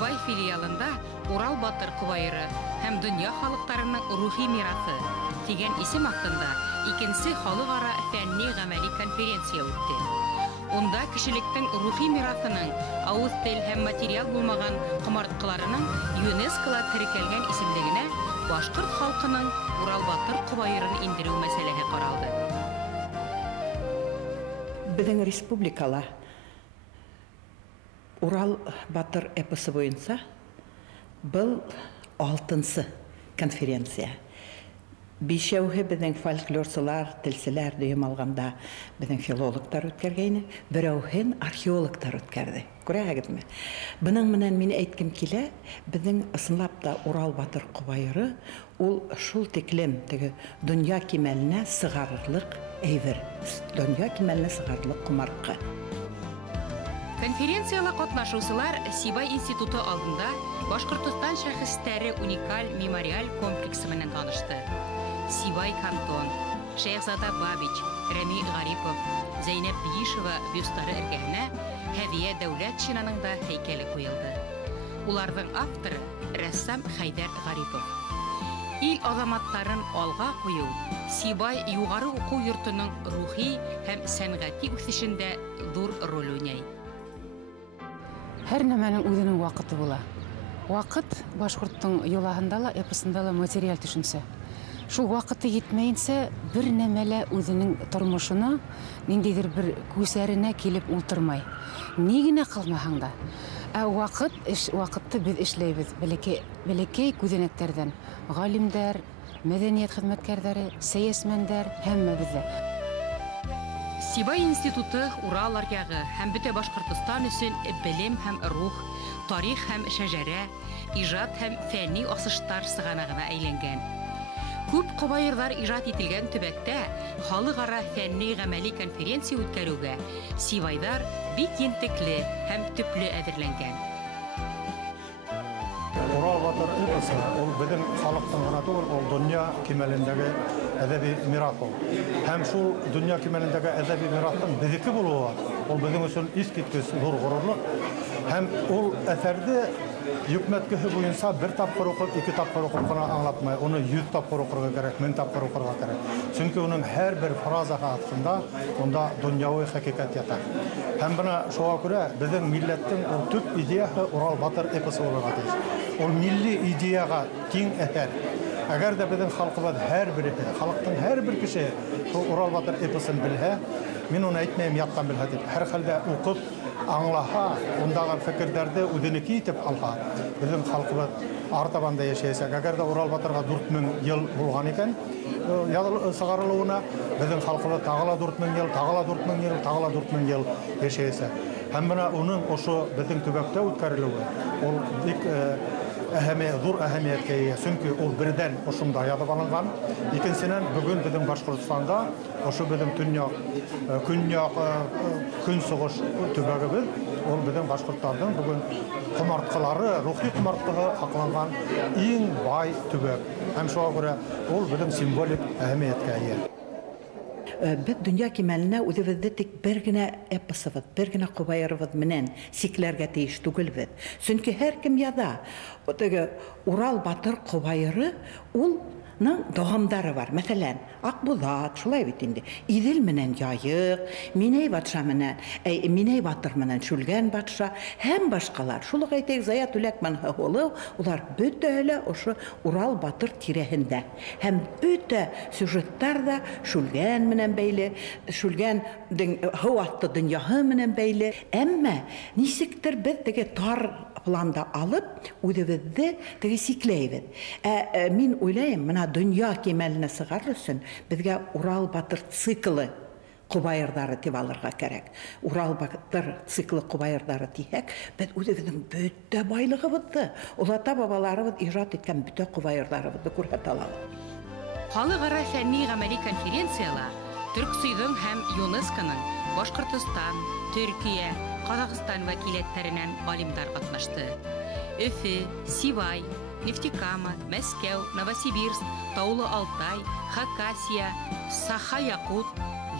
Сибай филиалында Урал Батыр кубайыры һәм дөнья халыкларының рухи мирасы дигән исем астында икенче халыкара фәнни-гамәли конференция үтте. Унда кешелектең рухи мирасының авыз тел һәм материал булмаган кумарткаларының ЮНЕСКО-га теркәлгән исемлегенә башкорт халкының Урал Батыр кубайырын индерү мәсьәләсе каралды. Безнең республикала Урал Батыр эпосы буенча был 6-нчы конференция. Бишәүһе безнең фольклорчылар, телчеләр дигән алганда безнең филологтар үткәргәйне, берәүһен археологтар үткәрде. Күрәһегезме? Буның менән мин әйткем килә, безнең ысынлап та Урал Батыр кубайыры ул шул тиклем теге дөнья кимәленә сыгарырлык әйбер. Дөнья кимәленә сыгарырлык кумарткы. Конференцияла катнашучылар Сибай институты алдында Башкортстан шәхестәре уникаль мемориаль комплексы менән танышты. Сибай кантон, Шәйхзада Бабич, Рәми Гарипов, Зәйнәп Биишева бюсттары эргәһенә Һәвия дәүләт шинаныңда һәйкәле куелды. Уларның авторы рәссам Хәйдәр Гарипов. Ил азаматтарын алга кую Сибай югары уку йортының рухи һәм сәнгати үсешендә зур роль уйнай. Һәр нәмәнең үзенең вакыты була. Вакыт башкорттың йолаһында ла, эпосында ла материаль төшенсә. Шул вакыты етмәенсә, бер нәмәлә үзенең тормышына, ниндидер бер күсәренә килеп ултырмай. Ни генә кылмаһаң да. Вакытты без эшләйбез. Бәләкәй күзәнәкләрдән галимдәр, мәдәният хезмәткәрләре, сәясәтмәннәр һәммәбез. Сибай институты Урал аръягы һәм бөтә Башкортстан өчен белем һәм рух, тарих һәм шәҗәрә, иҗат һәм фәнни асыштар сыганагына әйләнгән. Күп кубайырлар иҗат ителгән төбәктә халыкара фәнни-гамәли конференция үткәрүгә Сибайдар бик ентекле һәм төпле әзерләнгән. Урал Батыр эпосы ул безнең халыктың гына түгел, ул дөнья кимәлендәге әдәби мирас ул. Һәм шул дөнья кимәлендәге әдәби мирастың безнеке булуы ул безнең өчен искиткеч зур горурлык. Һәм ул әсәрде йөкмәткеһе буенча бер тапкыр укып, 2 тапкыр укып кына аңлатмай, уны 100 тапкыр укырга кирәк, 1000 тапкыр укырга кирәк. Чөнки уның һәр бер фразаһы астында онда дөньяви хакыйкать ята. Һәм бuna шуңа күрә безнең милләттең ул төп идеяһы Урал Батыр эпосы булырга тиеш. Ул милли идеяга тиң әсәр. Әгәр дә безнең халкыбыз халыктың һәр бер кеше Урал Батыр эпосын белһә, мин уны әйтмәйм яттан белһә дип, һәр хәлдә укып аңлаһа, ундагы фикерләрне үзенеке итеп алһа, безнең халкыбыз артабанда яшәячәк. Әгәр дә Урал Батырга 4000 ел булган икән, сыгарылуына безнең халкыбыз тагыла 4000 ел, тагыла 4000 ел, тагыла 4000 ел яшәячәк. Һәм менә уның ошо безнең төбәктә үткәрелүе, ул бик зур әһәмияткә ия. Чөнки ул бердән ошында язып алынган. Икенчедән, бүген безнең Башкортстанда ошо безнең көньяк көнсыгыш төбәгебез, ул безнең башкортларның бүген кумарткалары, рухи кумарткага акланган иң бай төбәк. Һәм шуңа күрә ул безнең символик әһәмияткә ия. Без дөнья кимәленә үзебезне тик бер генә эпосыбыз, бер генә кубайырыбыз менән сикләргә тиеш түгелбез. Чөнки һәркем яза. Теге Урал Батыр кубайыры улның дәвамдары бар. Мәсәлән, Акбулат, шулай бит инде. Идел менән Яйык, Минәй батша менән, Минәй батыр менән Шүлгән батша һәм башкалар. Шулай әйтик, Зая Түләкмән һәм улар бөтәле ошо Урал Батыр тирәһендә. Һәм бөтә сюжеттар да Шүлгән менән бәйле, Шүлгәннең һәү атты дөньяһы менән бәйле. Әмма нисектер без теге тар планда алып, үзебезне теге сикләйбез. Мин уйлайм, менә дөнья кимәленә сыгар өчен безгә Урал Батыр циклы кубайырлары дип алырга кирәк. Урал Батыр циклы кубайырлары дисәк, без үзебезнең бөтә байлыгыбызны, улата бабаларыбыз иҗат иткән бөтә кубайырларыбызны күрсәтә алабыз. Халыкара фәнни-гамәли конференциялар Төрксөйдең һәм ЮНЕСКОның Башкортстан, Төркия, Казакстан вәкилләтләреннән галимдар катнашты. Өфе, Сибай, Нефтекама, Мәскәү, Новосибирск, Таулы Алтай, Хакасия, Саха-Якут,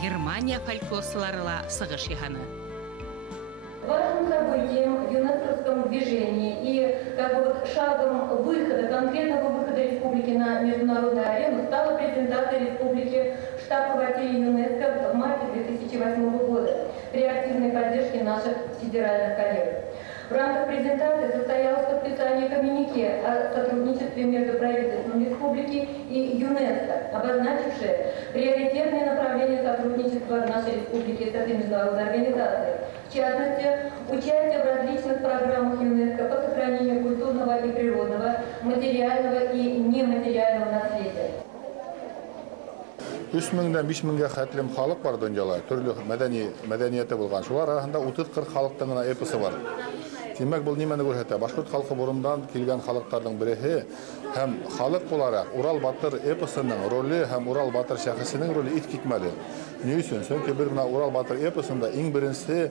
Германия фольклорчылары ла сыгыш яһаны. Важным событием в ЮНЕСКОвском движении и шагом выхода, конкретного выхода республики на международную арену стала презентация республики в штаб-квартире ЮНЕСКО в марте 2008 года при активной поддержке наших федеральных коллег. В рамках презентации состоялось подписание коммюнике о сотрудничестве между правительством республики и ЮНЕСКО, обозначившее приоритетные направления сотрудничества нашей республики с этой международной организацией. В частности, участие в различных программах ЮНЕСКО по сохранению культурного и природного, материального и нематериального наследия. 3000-ден 5000-ге хәтлем халык бар дөньяда, төрле мәдәнияте булган. Шулар арасында 30-40 халыктың гына эпосы бар. Демәк, бұл нимәне күрсәтә? Башкорт халкы бурындан килгән халыктарның береһе һәм халык буларак Урал Батыр эпосының роле һәм Урал Батыр шәхесенең роле искитмәле. Ни өчен? Чөнки бер менә Урал Батыр эпосында иң беренче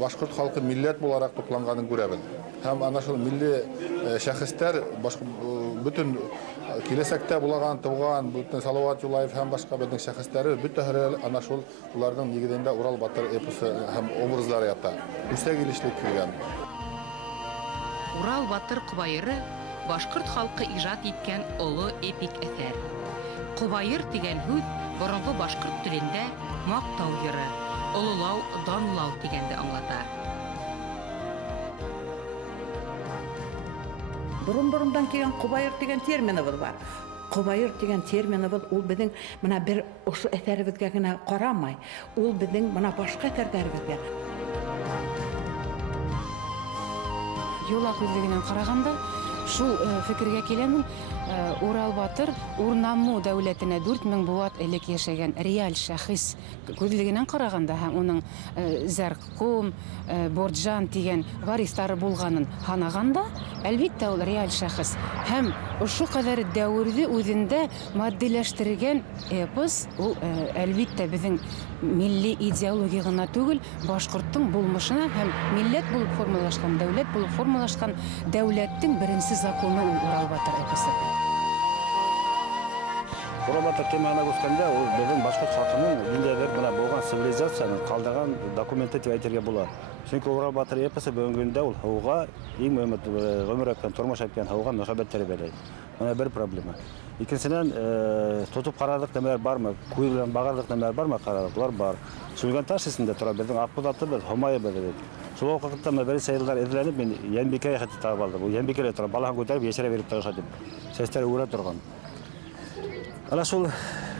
башкорт халкы милләт буларак тупланганын күрәбез. Һәм ана шул милли шәхестәр бөтен киләсәктә булаган, туган, бөтен Салават Юлаев һәм башка безнең шәхестәре бөтәһе ана шул уларның нигезендә Урал Батыр эпосы һәм образлары ята. Үсә килешлек килгән. Урал Батыр Кубайыры башкорт халкы иҗат иткән олы эпик әсәр. Кубайыр дигән һүз борынгы башкорт телендә мактау йыры, олылау, данлау дигәнде аңлата. Бурын-бурындан килгән Кубайыр дигән терминыбыз бар. Кубайыр дигән терминыбыз ул безнең менә бер ошы әсәребезгә генә карамай, ул безнең менә башка әсәрләребезгә. Юла күзлегеннән караганда, шул фикергә киләмен, Урал Батыр Урнаму дәүләтенә 4000 буат элек яшәгән реаль шәхес күзлегеннән караганда һәм уның Зәркум, Борджан дигән варислары булганын ханаганда, әлбиттә ул реаль шәхес һәм ошо кадәр дәврде үзендә матдәләштергән эпос ул әлбиттә безнең милли идеология гына түгел, башкорттың булмышына һәм милләт булып формалашкан, дәүләт булып формалашкан дәүләттең беренче законы ул Урал Батыр эпосы. Урал Батыр теманы күргәндә, ул безнең башкорт халкының диндәге менә булган цивилизацияның калдырган документы дип әйтергә була. Чөнки Урал Батыр эпосы бүгенге көндә ул һауга иң мөһим гомер иткән, тормыш иткән һауга мөхәббәт тәрбияләй. Менә бер проблема. Икенчедән, тотып карадык нәмәләр бармы? Күй белән багардык нәмәләр бармы? Карадыклар бар. Сүлгән таш исендә тора безнең Акбудатыбыз, Хомаябыз. Шул вакытта бер сәйрләр эзләнеп, мин Янбикәгә хәтта табып алдым. Ул Янбикәгә тора, балаһын күтәреп яшәрә биреп торган дип. Сәстәре үрә торган. Ана шул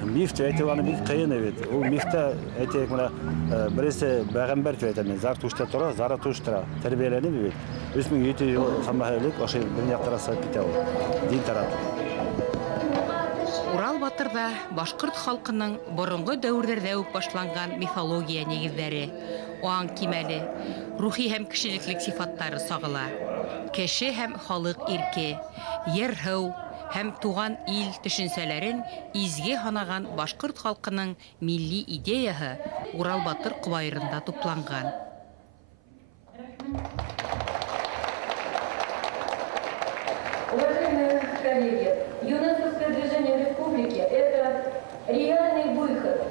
миф әйтеп аны бик кыен бит. Ул мифтә әйтәк менә берсе пәйгамбәр әйтә, Зартушта тора, Заратуштра тәрбияләнеп бит. 3700 ел хамаһәлек ашы бер яктыра сап китә ул. Дин тараф. Урал Батырда башкорт халкының борынгы дәврләрдә үк башланган мифология нигезләре, ан кимәле, рухи һәм кешелеклек сифаттары сагыла. Кеше һәм халык ирке, ер-һыу һәм туган ил төшенсәләрен изге ханаган башкорт халкының милли идеяһы Урал Батыр Кубайырында тупланган. Уважаемые коллеги, ЮНЕСКовское движение республики – это реальный выход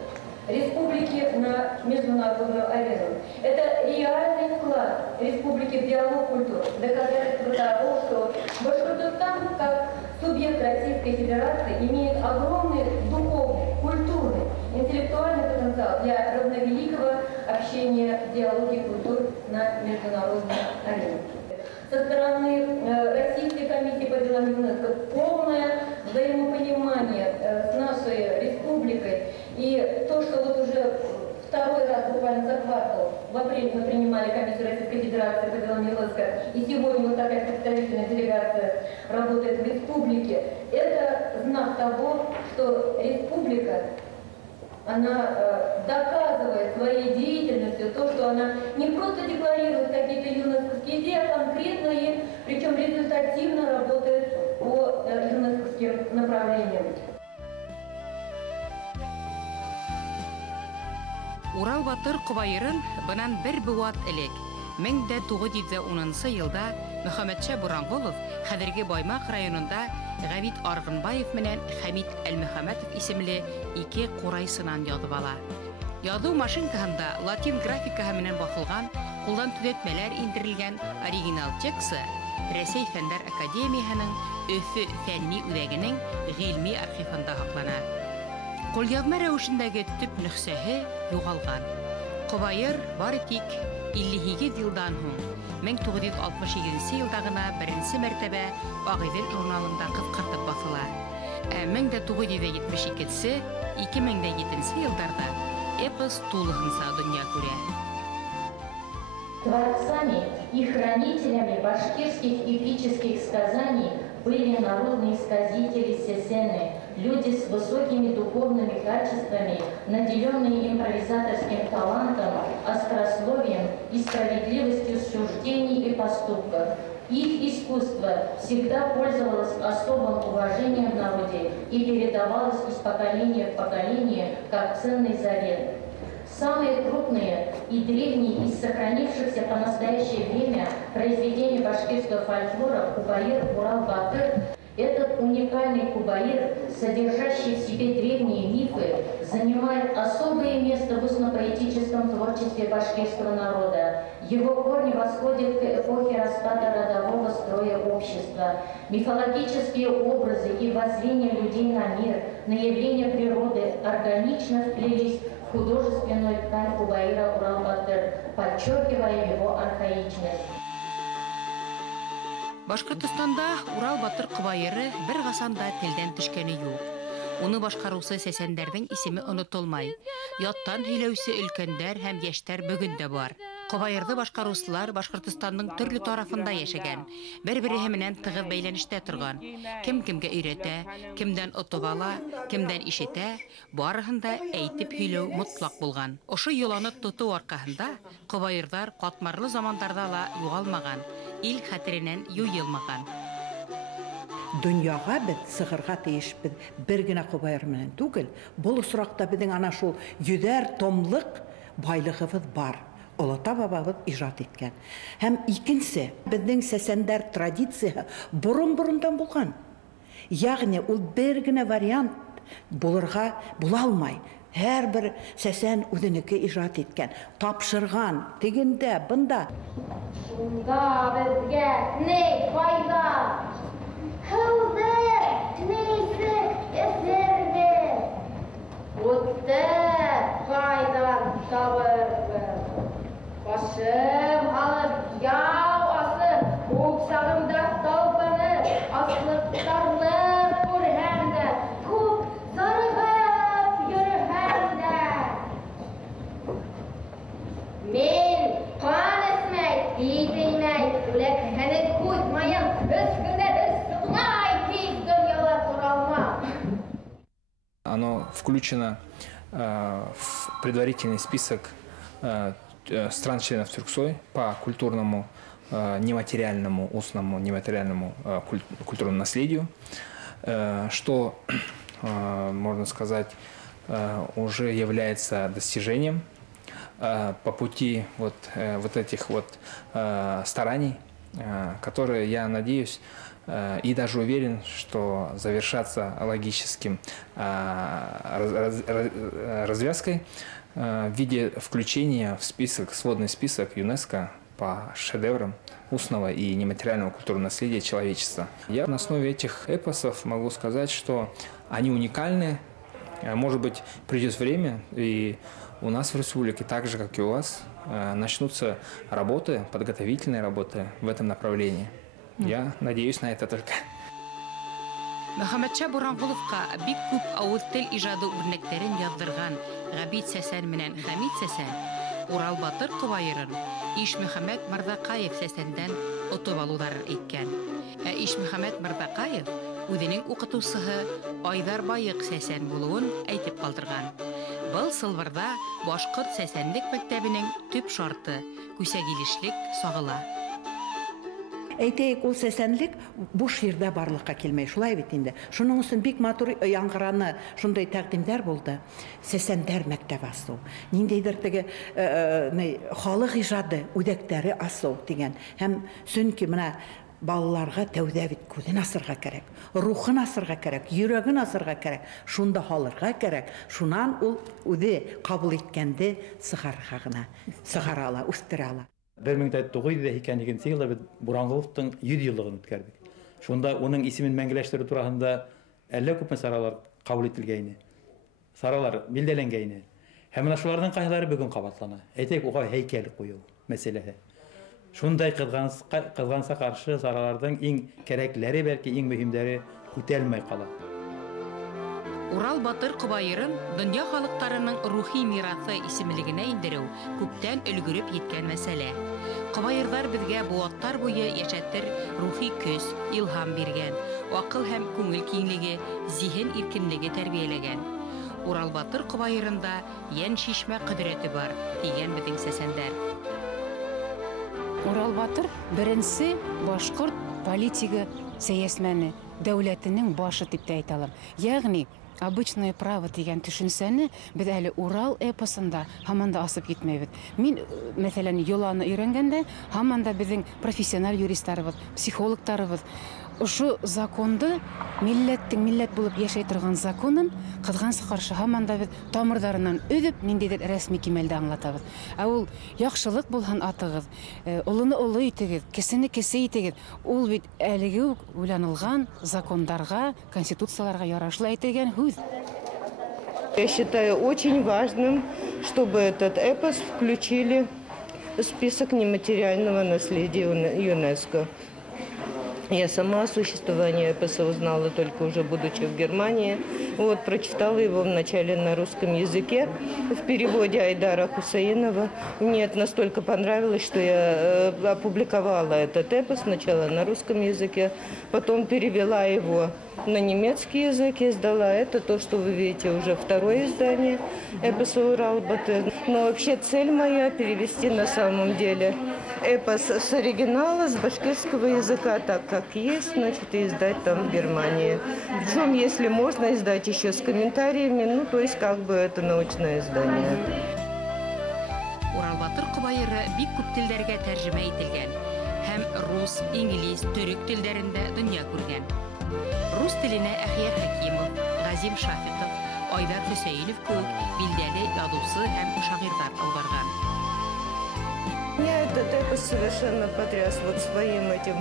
республики на международную арену. Это реальный вклад республики в диалог культур, доказательство того, что Башкортостан, как субъект Российской Федерации, имеет огромный духовный, культурный, интеллектуальный потенциал для равновеликого общения в диалоге культур на международной арене. Со стороны Российской комиссии по делам ЮНЕСКО полное взаимопонимание с нашей республикой. И то, что вот уже второй раз буквально за квартал в апреле мы принимали комиссию Российской Федерации по делам ЮНЕСКО, и сегодня вот такая представительная делегация работает в республике, это знак того, что республика, она доказывает своей деятельностью то, что она не просто декларирует какие-то ЮНЕСКовские идеи, а конкретно и, причем результативно работает по ЮНЕСКовским направлениям. Урал Батыр Кубайырын бынан бер буат элек 1910 елда Мөхәммәтшә Буранғолов хәзерге Баймак районында Габит Аргынбаев менән Хәмит Әлмөхәммәтов исемле ике курайсынан язып ала. Язу машинкаһында латин графикаһы менән басылган кулдан төҙәтмәләр индерелгән оригинал тексты Рәсәй Фәндәр Академияһының Өфө фәнни үҙәгенең ғилми архивында һаҡлана. Ҡулъяҙма рәүешендәге төп нөсхәһе юғалған. Ҡобайыр бары тик 58 йылдан һуң 1967 йылда гына беренсе мәртәбә Ағиҙел журналында ҡыҫҡартып баҫыла. 1972-2007 йылдарда эпос тулыһынса донъя күрә. Творцами и хранителями башкирских эпических сказаний были народные сказители Сесены, люди с высокими духовными качествами, наделенные импровизаторским талантом, острословием и справедливостью суждений и поступков. Их искусство всегда пользовалось особым уважением в народе и передавалось из поколения в поколение как ценный завет. Самые крупные и древние из сохранившихся по настоящее время произведения башкирского фольклора «Кубаир Урал-Батыр». Этот уникальный кубаир, содержащий в себе древние мифы, занимает особое место в устно-поэтическом творчестве башкирского народа. Его корни восходят к эпохе распада родового строя общества. Мифологические образы и воззрения людей на мир, на явления природы органично вплелись в художественную ткань кубаира Урал-Батыр, подчеркивая его архаичность. Башкортостанда Урал-Батыр ҡобайыры бер ҡасан да телдән төшкәне юҡ. Уны башҡарыусы сәсәндәрҙең исеме онотолмай. Яттан һөйләүсе өлкәндәр һәм йәштәр бөгөн дә бар. Ҡобайырҙы башҡарыусылар Башҡортостандың төрлө тарафында йәшәгән, бер-береһе менән тығыҙ бәйләнештә торған. Кем кемгә өйрәтә, кемдән отоп ала, кемдән ишетә, барыһын да әйтеп һөйләү мотлаҡ булған. Ошо йоланы тотоу арҡаһында ҡобайырҙар ҡатмарлы замандарҙа ла юғалмаған, ил хәтеренән юйылмаған. Дөньяға беҙ сығырға тейешбеҙ бер генә ҡобайыр менән түгел, был осраҡта беҙҙең ана шул 100 томлыҡ байлығыбыҙ бар. Олата бабабыҙ ижад иткән. Һәм икенсе, беҙҙең сәсәндәр традицияһы борон-борондан булған. Яғни ул бер генә вариант булырға була алмай. Һәр бер сәсән үҙенеке ижад иткән, тапшырған, тегендә, бында. Шунда беҙгә ни файда? Һыуҙы нисек эсербеҙ? Утты ҡайҙан табырбыҙ? Башым алып яу асып, күк сағымда талпынып, аслыҡтарҙы күрһәм дә, күп зарығып йөрөһәм дә. Мин ҡан эсмәй, ит еймәй, үләкһәнең күҙ майын өҫкөндә ысҡылай тиҙ донъяла тора алмам. Оно включено в предварительный список стран-членов Тюрксой по культурному, нематериальному, устному, нематериальному культурному наследию, что, можно сказать, уже является достижением по пути вот этих вот стараний, которые, я надеюсь, и даже уверен, что завершатся логическим развязкой в виде включения в список, сводный список ЮНЕСКО по шедеврам устного и нематериального культурного наследия человечества. Я на основе этих эпосов могу сказать, что они уникальны. Может быть, придет время, и у нас в республике, так же, как и у вас, начнутся работы, подготовительные работы в этом направлении. Я надеюсь на это только. Мөхәммәтшә Буранғоловҡа бик күп ауыҙ тел ижады үрнәктәрен яҙҙырған Ғәбит Сәсән менән Хәмит Сәсән Урал-Батыр ҡобайырын Ишмөхәмәт Мырҙаҡаев Сәсәндән отоп алыуҙарын әйткән. Ә Ишмөхәмәт Мырҙаҡаев үҙенең уҡытыусыһы Айҙар Байыҡ Сәсән булыуын әйтеп ҡалдырған. Был Сылвырҙа башҡорт сәсәнлек мәктәбенең төп шарты — күсәгилешлек сағыла. Әйтәйек, ул сәсәнлек буш ердә барлыҡҡа килмәй, шулай бит инде. Шуның өсөн бик матур яңғыраны, шундай тәҡдимдәр булды. Сәсәндәр мәктәбе асыу, ниндәйҙер теге халыҡ ижады үҙәктәре асыу тигән. Һәм сөнки менә балаларға тәүҙә бит күҙен асырға кәрәк, рухын асырға кәрәк, йөрәген асырға кәрәк, шунда һалырға кәрәк. Шунан ул үҙе ҡабул иткәнде сығарырға ғына, сығара ала, үҫтерә ала. 1909 икәнлеген елда бит Бурангыловтың 100 еллыгын үткәрдек. Шунда оның исемен мәңгеләштерү турасында әллә күпме саралар кабул ителгәйне. Саралар билдәләнгәйне. Һәм менә шуларның кайһылары бүген кабатлана. Әйтәйек, уга һәйкәл кую мәсьәләһе. Шундай кызганса каршы сараларның иң кирәкләре, бәлки иң мөһимдәре үтәлмәй кала. Урал Батыр Кубайырын дөнья халыкларының рухи мирасы исемлегенә индерү күптән өлгөрүп еткән мәсьәлә. Кубайырлар безгә буаттар буе яшәтер рухи көс, илһам биргән, акыл һәм күңел киңлеге, зиһен иркенлеге тәрбияләгән. Урал Батыр Кубайырында ян шишмә кодрәте бар, дигән безнең сәсәндәр. Урал Батыр беренче башкорт политигы сәясәтмәне, дәүләтенең башы дип тә әйтәләр. Ягъни обычное право дигән төшенсәне без әле Урал эпосында һаман да асып китмәйбез. Мин, мәсәлән, йоланы өйрәнгәндә, һаман да безнең профессиональ юристларыбыз, психологларыбыз ошо законды милләт булып яшәй торган законын кызганса каршы һаман да без тамырдарынан өдеп ниндидер рәсми кимәлдә аңлатабыз. Ә ул яхшылык булган атыгыз, улыны улы итегез, кесене кесе итегез. Ул бит әлеге үк уйланылган закондарга, конституцияларга ярашлы әйтелгән һүз. Я считаю очень важным, чтобы этот эпос включили в список нематериального наследия ЮНЕСКО. Я сама о существовании эпоса узнала только уже будучи в Германии. Вот, прочитала его вначале на русском языке в переводе Айдара Хусаинова. Мне это настолько понравилось, что я опубликовала этот эпос сначала на русском языке, потом перевела его на немецкий язык и издала. Это то, что вы видите, уже второе издание эпоса Урал Батыр. Но вообще цель моя перевести на самом деле эпос с оригинала, с башкирского языка, так как есть, значит, и издать там в Германии. Причем, если можно, издать еще с комментариями, ну, то есть, как бы это научное издание. Урал Батыр Кубайыры бик күп телдәргә тәрҗемә ителгән һәм рус, инглиз, төрек телләрендә дөнья күргән. Рус теленә Әхияр Хәкимов, Газим Шафиков, Айдар Хөсәенов кеүек билдәле язучы һәм шагыйрьләр алгарган. Меня этот эпос совершенно потряс вот своим этим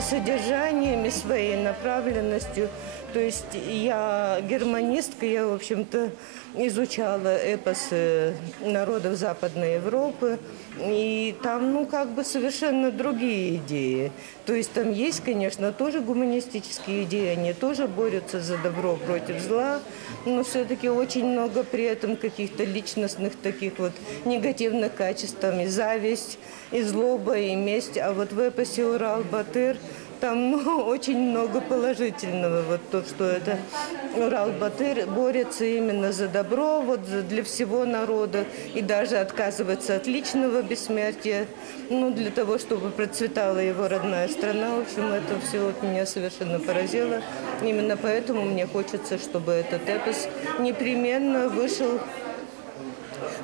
содержанием и своей направленностью. То есть я германистка, я, в общем-то, изучала эпосы народов Западной Европы, и там, ну, как бы совершенно другие идеи. То есть там есть, конечно, тоже гуманистические идеи, они тоже борются за добро против зла, но все-таки очень много при этом каких-то личностных таких вот негативных качеств, там и зависть, и злоба, и месть. А вот в эпосе Урал Батыр там очень много положительного. Вот то, что это Урал Батыр борется именно за добро, вот для всего народа, и даже отказывается от личного бессмертия, ну, для того, чтобы процветала его родная страна. В общем, это все вот меня совершенно поразило. Именно поэтому мне хочется, чтобы этот эпос непременно вышел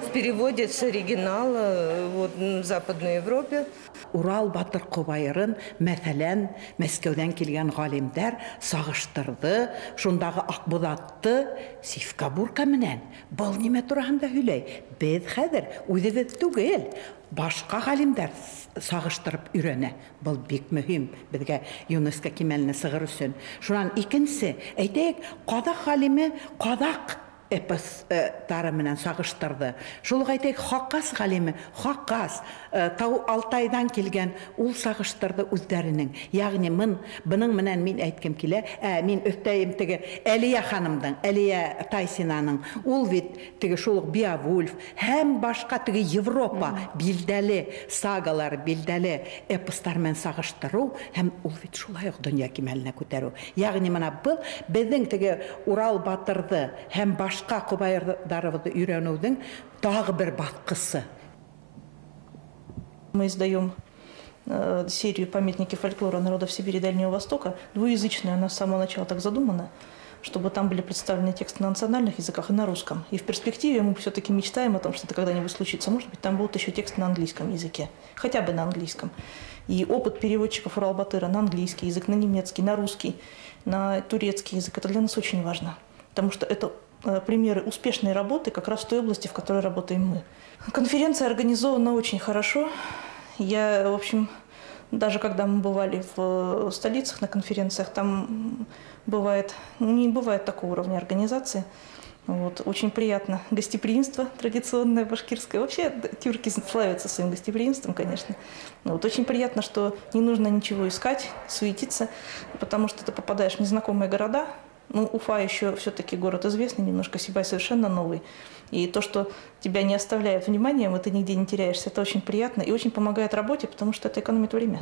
в переводе с оригинала вот, в Западной Европе. Урал Батыр Кубайырын, мәсәлән, Мәскәүдән килгән галимдәр сагыштырды, шундагы Акбудатты Сивка Бурка менән. Был нимә турында һөйләй? Без хәзер үзебез түгел, башка галимдәр сагыштырып өйрәнә. Был бик мөһим безгә ЮНЕСКО кимәленә сыгыр өчен. Шуннан икенчесе, әйтәйек, Кадак галиме Кадак эпостары менән сагыштырды. Шул әйтәйек, Хакас галиме, Хакас Тау Алтайдан килгән, ул сагыштырды үзләренең. Ягъни буның менән мин әйткем килә, мин өстәем теге Әлия ханымның, Әлия Тайсинаның, ул бит теге шул Биавульф һәм башка теге Европа билдәле сагалар, билдәле эпостар менән сагыштыру һәм ул бит шулай ук дөнья кимәленә күтәрү. Ягъни менә бу безнең теге Урал Батырды һәм башка Кубайырдарыбызды өйрәнүнең тагы бер баскысы. Мы издаем серию «Памятники фольклора народов Сибири и Дальнего Востока», двуязычную, она с самого начала так задумана, чтобы там были представлены тексты на национальных языках и на русском. И в перспективе мы все-таки мечтаем о том, что это когда-нибудь случится. Может быть, там будут еще тексты на английском языке, хотя бы на английском. И опыт переводчиков Урал Батыра на английский язык, на немецкий, на русский, на турецкий язык, это для нас очень важно, потому что это примеры успешной работы как раз в той области, в которой работаем мы. Конференция организована очень хорошо. Я, в общем, даже когда мы бывали в столицах на конференциях, там не бывает такого уровня организации. Вот, очень приятно. Гостеприимство традиционное башкирское. Вообще тюрки славятся своим гостеприимством, конечно. Вот, очень приятно, что не нужно ничего искать, суетиться, потому что ты попадаешь в незнакомые города. Ну, Уфа еще все-таки город известный, немножко Сибай совершенно новый. И то, что тебя не оставляет вниманием, и ты нигде не теряешься, это очень приятно и очень помогает работе, потому что это экономит время.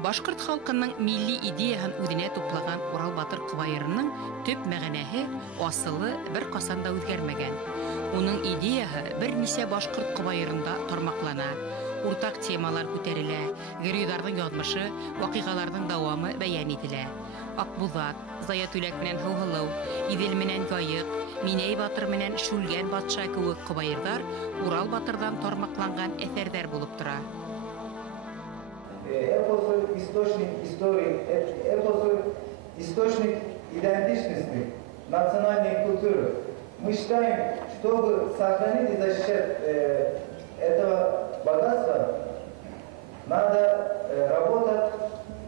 Башкорт халкының милли идеяһын үҙенә туплаган Урал Батыр ҡыбайырының төп мәғәнәһе асылы бер ҡасан да үҙгәрмәгән. Уның идеяһы бер нисә башҡорт ҡыбайырында тармаҡлана. Уртаҡ темалар күтәрелә, геройҙарҙың яҙмышы, ваҡиғаларҙың дауамы бәйән ителә. Аҡбуҙат, Зая Түләк менән Һыуһылыу, Иҙел менән Яйыҡ, Минәй Батыр менән Шүлгән батша кеүек ҡыбайырҙар Урал Батырҙан тармаҡланған әҫәрҙәр булып тора. Эпос – источник истории, эпос – источник идентичности, национальной культуры. Мы считаем, чтобы сохранить и защищать этого богатства, надо работать,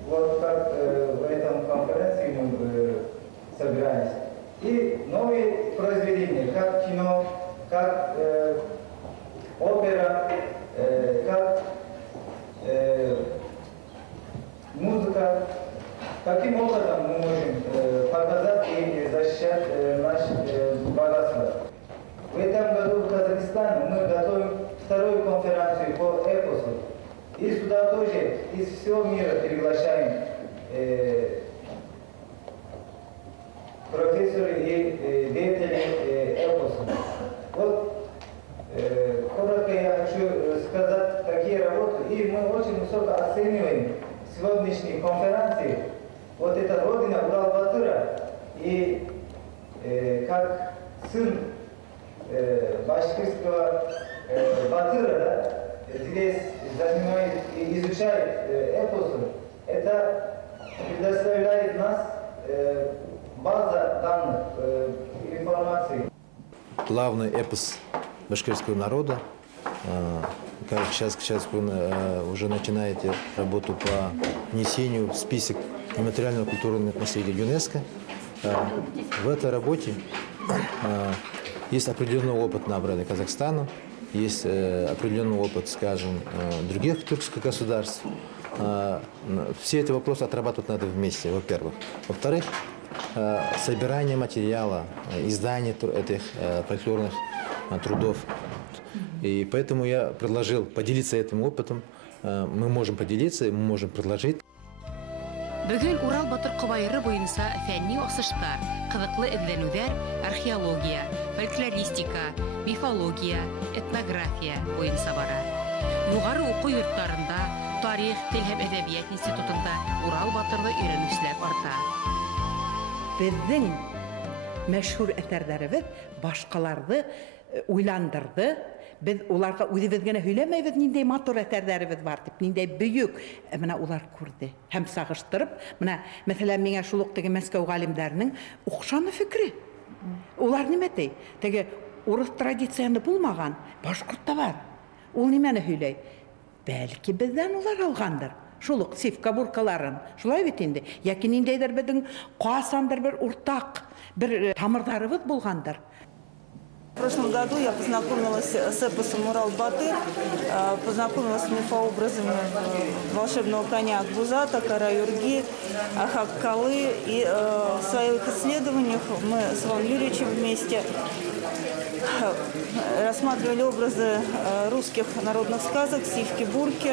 вот как в этом конференции мы собирались. И новые произведения, как кино, как опера, как музыка. Каким образом мы можем показать и защищать наше богатство? В этом году в Казахстане мы готовим вторую конференцию по эпосу. И сюда тоже из всего мира приглашаем профессоры и деятели эпоса. Вот коротко я хочу сказать такие работы. И мы очень высоко оцениваем сегодняшней конференции вот эта родина Урал-Батыра. И как сын башкирского Батыра, да, здесь занимает и изучает эпосы, это предоставляет нас база данных, информации. Главный эпос башкирского народа. Как сейчас вы уже начинаете работу по внесению в список нематериального культурного наследия ЮНЕСКО. В этой работе есть определенный опыт, набранный Казахстаном, есть определенный опыт, скажем, других тюркских государств. Все эти вопросы отрабатывать надо вместе, во-первых. Во-вторых, собирание материала, издание этих фольклорных трудов. И поэтому я предложил поделиться этим опытом. Мы можем поделиться, мы можем предложить. Бөгөн Урал Батыр ҡыбайыры буйынса фәнни асыштар, ҡыҙыҡлы эҙләнеүҙәр, археология, фольклористика, мифология, этнография буйынса бара. Юғары уҡыу йорттарында, тарих, тел һәм әҙәбиәт институтында Урал Батырҙы өйрәнеүселәр арта. Беҙҙең мәшһүр әҫәрҙәребеҙ башҡаларҙы уйландырҙы. Без уларға үҙебеҙ генә һөйләмәйбеҙ, ниндәй матур әҫәрҙәребеҙ бар дип, ниндәй бөйөк. Менә улар күрҙе һәм сағыштырып, менә мәҫәлән миңә шул уҡ теге Мәскәү ғалимдарының оҡшаны фекре. Улар нимәтәй? Теге урыҫ традицияны булмаған, башҡортта бар. Ул нимәне һөйләй? Бәлки беҙҙән улар алғандыр. Шул уҡ сивка буркаларын. Шулай бит инде. Яки ниндәйҙер беҙҙең ҡасандыр бер уртаҡ, бер тамырҙарыбыҙ булғандыр. В прошлом году я познакомилась с эпосом Урал-Батыр, познакомилась с мифообразами волшебного коня Акбузата, Кара-Юрги, Ахак-Калы. И в своих исследованиях мы с Иваном Юрьевичем вместе рассматривали образы русских народных сказок, сивки-бурки,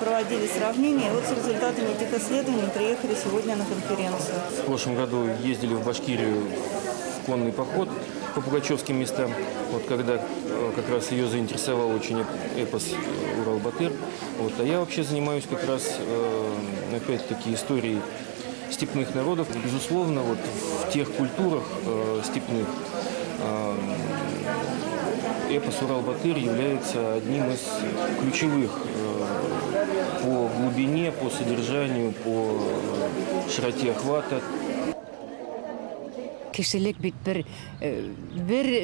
проводили сравнения. И вот с результатами этих исследований приехали сегодня на конференцию. В прошлом году ездили в Башкирию в конный поход по пугачевским местам, вот когда как раз ее заинтересовал очень эпос Урал-Батыр. Вот, а я вообще занимаюсь как раз, опять-таки, историей степных народов. Безусловно, вот в тех культурах степных эпос Урал-Батыр является одним из ключевых по глубине, по содержанию, по широте охвата. кешелек бит бер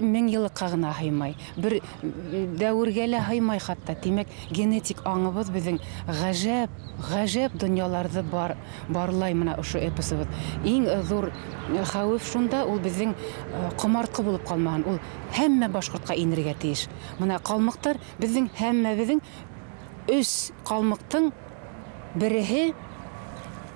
мең еллыкка гына һаймай, бер дәвергә лә һаймай хатта. Димәк, генетик аңыбыз безнең гаҗәп дөньяларда барлай менә ошо эпосыбыз. Иң зур хәвеф шунда, ул безнең комарткы булып калмаган. Ул һәммә башкортка инергә тиеш. Менә калмыктар безнең һәммәбезнең өс калмыктың береһе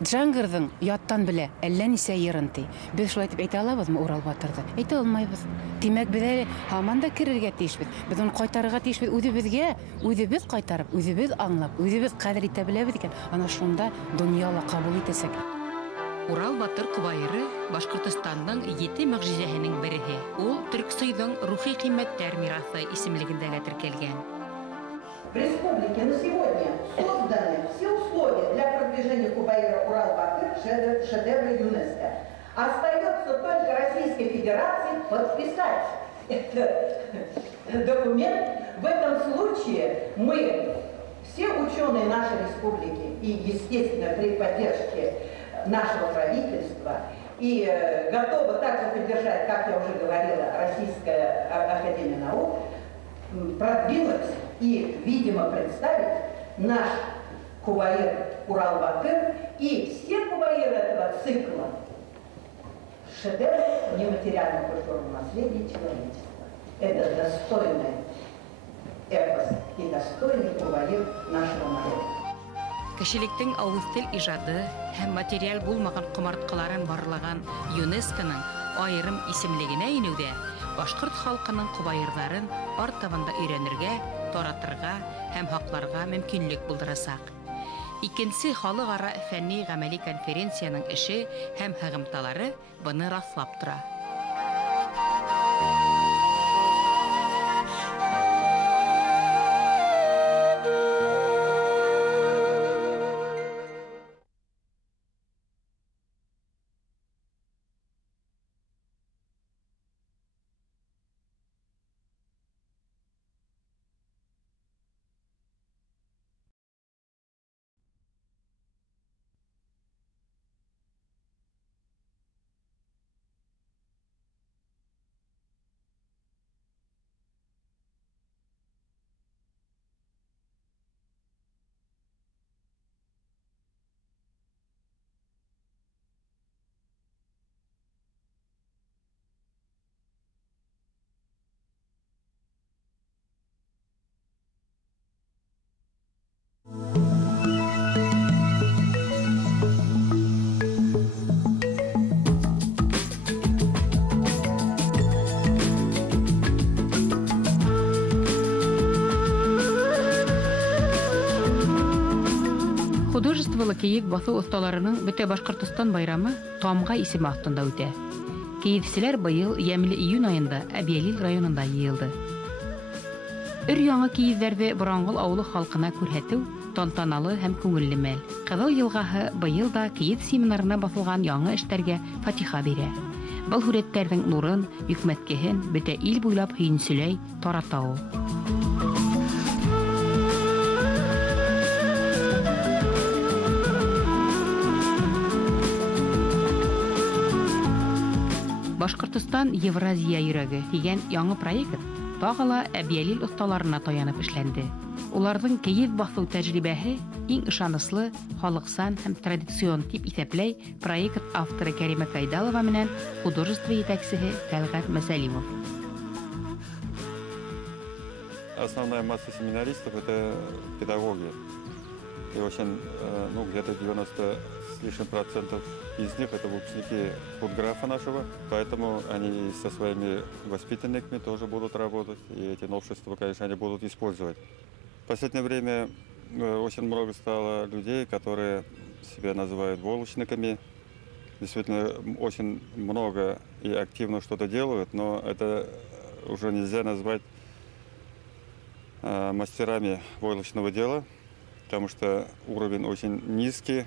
Джангырдың яттан белә, әллә нисә йырынты. Без шулай дип әйтә алабызмы Урал батырды? Әйтә алмайбыз. Димәк, без әле һаман да керергә тиешбез. Без аны кайтарырга тиешбез үзебезгә, үзебез кайтарып, үзебез аңлап, үзебез кадер итә беләбез икән. Ана шунда дөньяла кабул итәсәк. Урал батыр Кубайыры Башкортостанның 7 мөгъҗизәһенең береһе. Ул Төрксойдың рухи кыйммәттәр мирасы исемлегендә теркәлгән. В республике на сегодня созданы все условия для продвижения Кубайыра Урал-Батыр шедевра ЮНЕСКО. Остается только Российской Федерации подписать этот документ. В этом случае мы, все ученые нашей республики и, естественно, при поддержке нашего правительства, и готовы также поддержать, как я уже говорила, Российская академия наук, продвинуть и, видимо, представить наш Кубайыр Урал-Батыр и все кубайыры этого цикла шедевр нематериального культурного наследия человечества. Это достойный эпос и достойный Кубайыр нашего народа. Кешелектең авыз тел иҗады һәм материал булмаган комарткаларын барлаган ЮНЕСКОның айрым исемлегенә инүдә башкорт халкының кубайырларын артабанда өйрәнергә, таратырга һәм хакларга мөмкинлек булдырасак. Икенче халыкара фәнни-гамәли конференцияның эше һәм һәгымталары буны раслап тора. Художестволы киек басу осталарының бөтә Башкортостан байрамы Тамга исеме астында үтә. Киевчеләр быел ямьле июнь айында Әбиялил районында йыелды. Өр-яңа киевләрдә Бораңгыл авылы халкына күрһәтү тантаналы һәм күңелле мәл. Кызыл елгаһы быел да Киев семинарына басылган яңа эштәргә фатиха бирә. Был хүрәттәрнең нурын, хикмәткеһен бөтә ил буйлап һөйенсөләй тарата ул. Башкортостан Евразия йөрәге дигән яңа проект тагыла Әбиялил осталарына таянып эшләнде. Уларның Киев басу тәҗрибәһе иң ышаныслы, халыксан һәм традицион дип исәпләй проект авторы Кәримә Кайдалова менән художество итәкчесе Тәлгать Мәсәлимов. Основная масса семинаристов — это педагоги. И очень, где-то 90 с лишним процентов из них это выпускники худграфа нашего, поэтому они со своими воспитанниками тоже будут работать, и эти новшества, конечно, они будут использовать. В последнее время очень много стало людей, которые себя называют волочниками. Действительно, очень много и активно что-то делают, но это уже нельзя назвать мастерами войлочного дела, потому что уровень очень низкий.